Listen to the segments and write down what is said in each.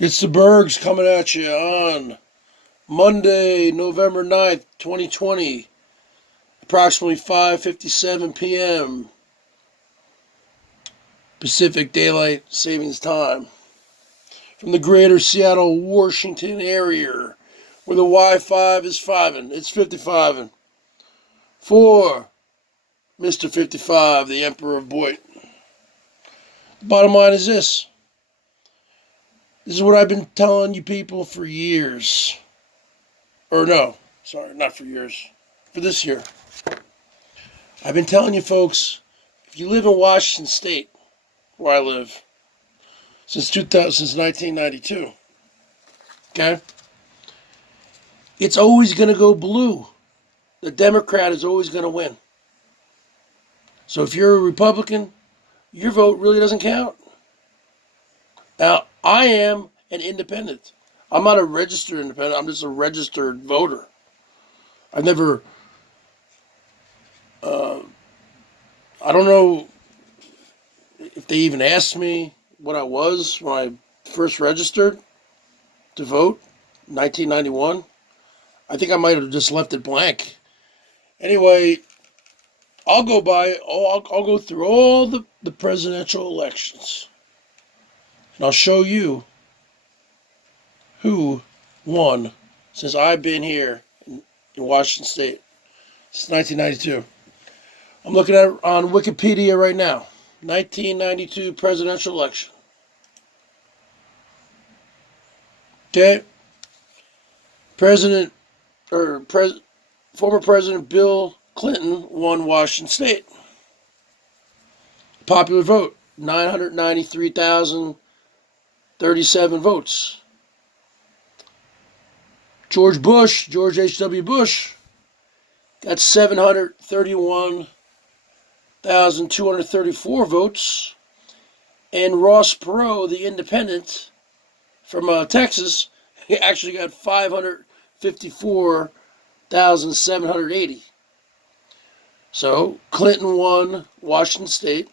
It's the Bergs coming at you on Monday, November 9th, 2020, approximately 5:57 p.m. Pacific Daylight Savings Time. From the greater Seattle, Washington area, where the Wi-Fi is 5'ing, it's 55'ing. For Mr. 55, the Emperor of BOYT. The bottom line is this. This is what I've been telling you people for years. Or no, sorry, not for years. For this year. I've been telling you folks, if you live in Washington State, where I live, since 1992, okay? It's always going to go blue. The Democrat is always going to win. So if you're a Republican, your vote really doesn't count. Now, I am an independent. I'm not a registered independent. I'm just a registered voter. I've never, I don't know if they even asked me what I was when I first registered to vote in 1991. I think I might have just left it blank. Anyway, I'll go through all the presidential elections. And I'll show you who won since I've been here in Washington State since 1992. I'm looking at it on Wikipedia right now. 1992 presidential election. Okay. Former President Bill Clinton won Washington State. Popular vote, 993,037 votes. George H.W. Bush, got 731,234 votes. And Ross Perot, the independent from Texas, he actually got 554,780. So Clinton won Washington State.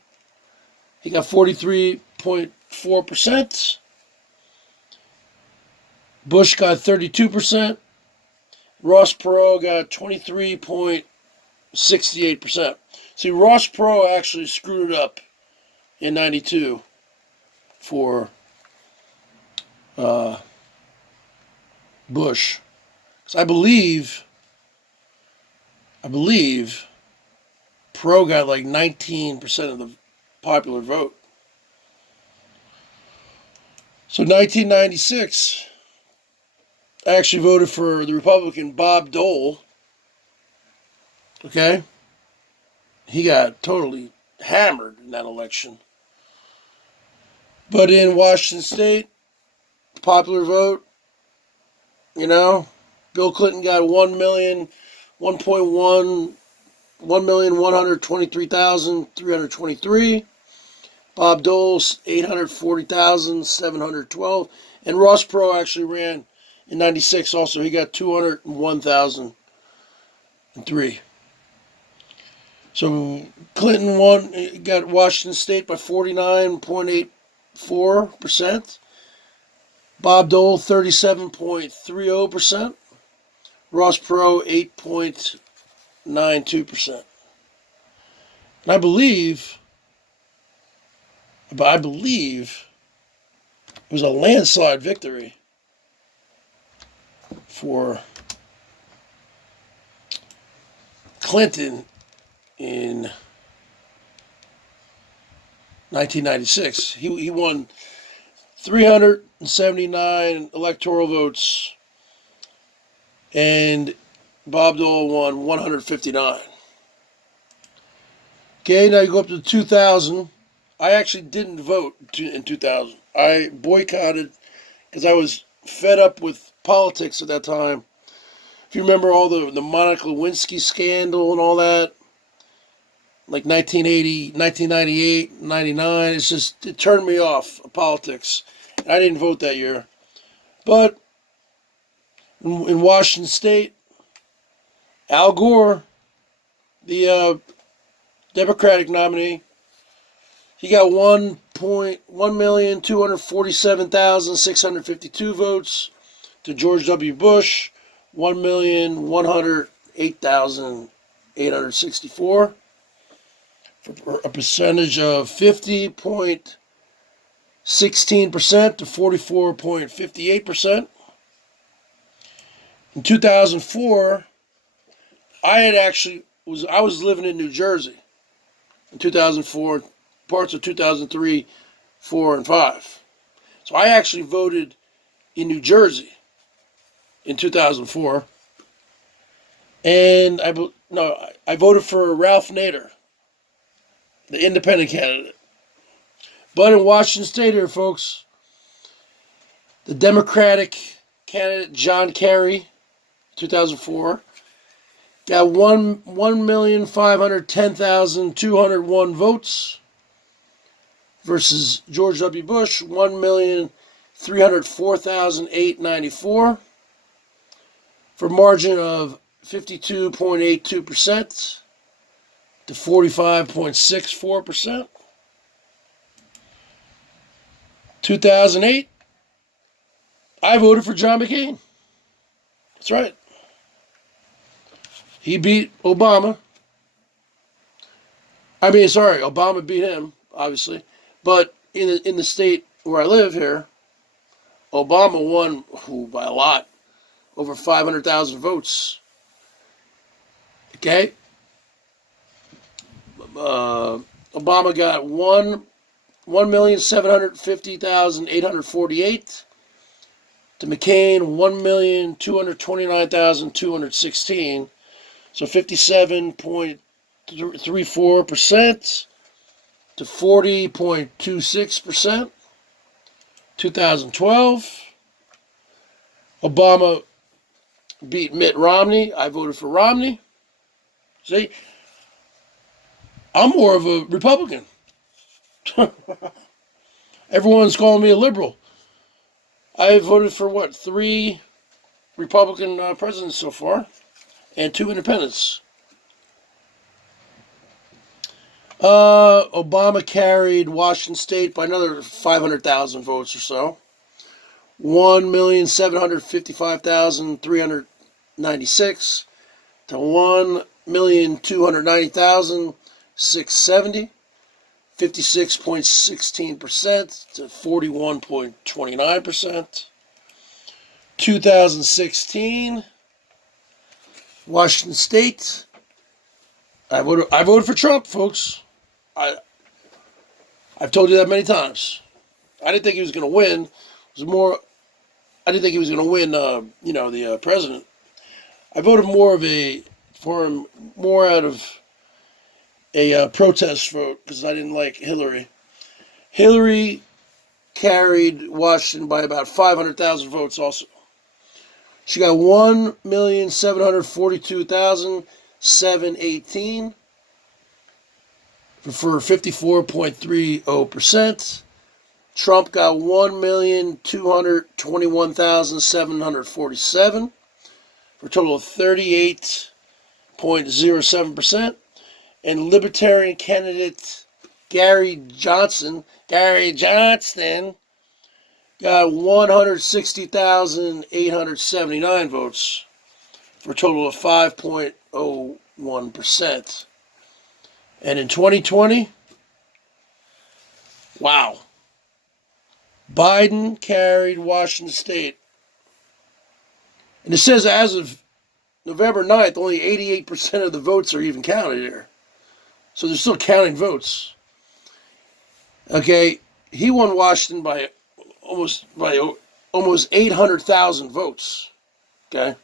He got 43.4%. Bush got 32%. Ross Perot got 23.68%. See, Ross Perot actually screwed it up in 92 for Bush. So I believe Perot got like 19% of the popular vote. So 1996, I actually voted for the Republican Bob Dole. Okay? He got totally hammered in that election. But in Washington State, popular vote, Bill Clinton got 1,123,323. Bob Dole, 840,712. And Ross Perot actually ran in 96 also. He got 201,003. So Clinton got Washington State by 49.84%. Bob Dole, 37.30%. Ross Perot, 8.92%. And I believe it was a landslide victory for Clinton in 1996. He won 379 electoral votes, and Bob Dole won 159. Okay, now you go up to 2000. I actually didn't vote in 2000. I boycotted because I was fed up with politics at that time. If you remember all the Monica Lewinsky scandal and all that, like 1980, 1998, 99, it turned me off of politics. I didn't vote that year. But in Washington State, Al Gore, the Democratic nominee, he got 1,247,652 votes to George W. Bush, 1,108,864, for a percentage of 50.16% to 44.58%. In 2004, I was living in New Jersey in 2004, parts of 2003, 4, and 5. So I actually voted in New Jersey in 2004, and I voted for Ralph Nader, the independent candidate. But in Washington State here, folks, the Democratic candidate John Kerry, 2004, got 1,510,201 votes versus George W. Bush, 1,304,894, for a margin of 52.82% to 45.64%. 2008, I voted for John McCain. That's right. He beat Obama. Obama beat him, obviously. But in the state where I live here, Obama won by a lot, over 500,000 votes. Okay? Obama got 1,750,848. To McCain, 1,229,216. So 57.34% to 40.26%. 2012, Obama beat Mitt Romney. I voted for Romney. See, I'm more of a Republican. Everyone's calling me a liberal. I voted for 3 Republican presidents so far, and 2 independents. Obama carried Washington State by another 500,000 votes or so. 1,755,396 to 1,290,670. 56.16% to 41.29%. 2016, Washington State. I voted for Trump, folks. I've told you that many times. I didn't think he was going to win. I didn't think he was going to win. The president. I voted for him more out of a protest vote because I didn't like Hillary. Hillary carried Washington by about 500,000 votes also. She got 1,742,718 for 54.30%. Trump got 1,221,747 for a total of 38.07%. And Libertarian candidate Gary Johnson got 160,879 votes for a total of 5.01%. And in 2020, wow, Biden carried Washington State. And it says as of November 9th, only 88% of the votes are even counted here. So they're still counting votes. Okay, he won Washington by almost 800,000 votes. Okay,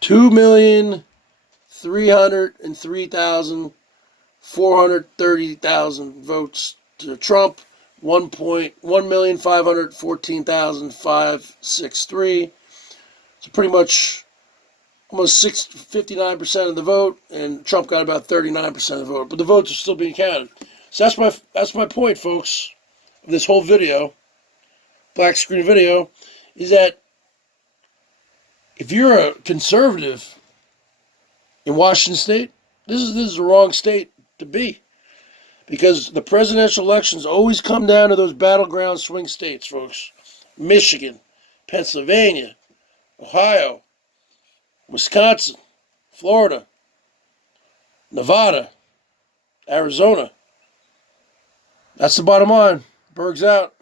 2,303,430,000 votes to Trump. 1,514,563. So pretty much almost 59% of the vote, and Trump got about 39% of the vote. But the votes are still being counted. So that's my point, folks, of this whole video, black screen video, is that if you're a conservative in Washington State, this is the wrong state to be. Because the presidential elections always come down to those battleground swing states, folks. Michigan, Pennsylvania, Ohio, Wisconsin, Florida, Nevada, Arizona. That's the bottom line. Berg's out.